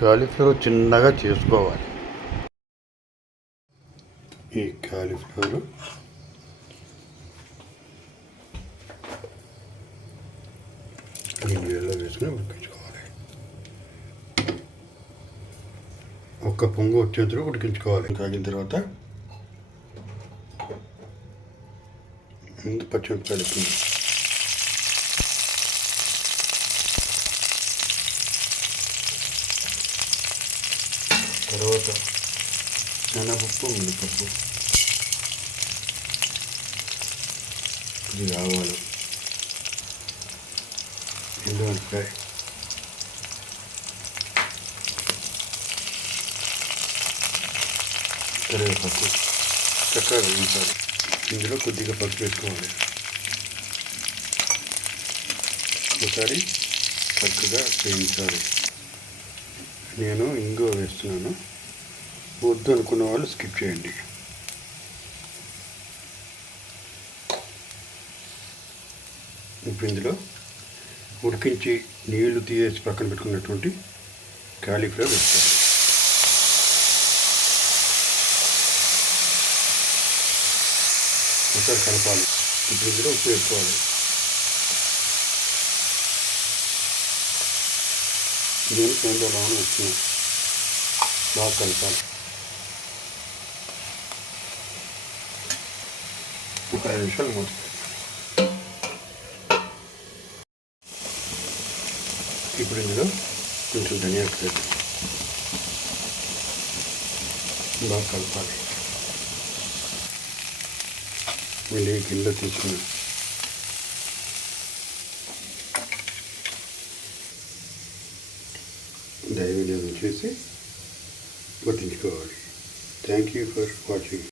Cauliflower చిన్నగా చేసుకోవాలి. ఈ కాలీఫ్లవర్ ఈ నీళ్ళలో వేసుకుని ఉడికించుకోవాలి. ఒక్క పొంగు వచ్చేంతలో ఉడికించుకోవాలి. కాగిన తర్వాత ముందు పచ్చిమిరపకాయలు తర్వాత శనగపప్పు మినపప్పు ఇది ఆవాలు ఎండుమిరపకాయ కరివేపాకు. చక్కగా వేయించాలి. ఇందులో కొద్దిగా పప్పు వేసుకోవాలి. ఒకసారి చక్కగా వేయించాలి. నేను ఇంగో వేస్తున్నాను. వద్దు అనుకున్న వాళ్ళు స్కిప్ చేయండి. ఇప్పుడు ఇందులో ఉడికించి నీళ్ళు తీసేసి పక్కన పెట్టుకున్నటువంటి కాలీఫ్లవర్ వేస్తాను ఒకసారి కలపాలి. ఇప్పుడు ఇందులో ఉప్పు వేసుకోవాలి. నేను రెండు లవణం బాగా కలపాలి. ఒక ఐదు నిమిషాలు మూత ఇప్పుడు ఇందులో కొంచెం ధనియాల పెట్టి బాగా కలపాలి. మళ్ళీ గిన్నెలో తీసుకుని దయ వినియోగం చేసి వడ్డించుకోవాలి థ్యాంక్ యూ ఫర్ వాచింగ్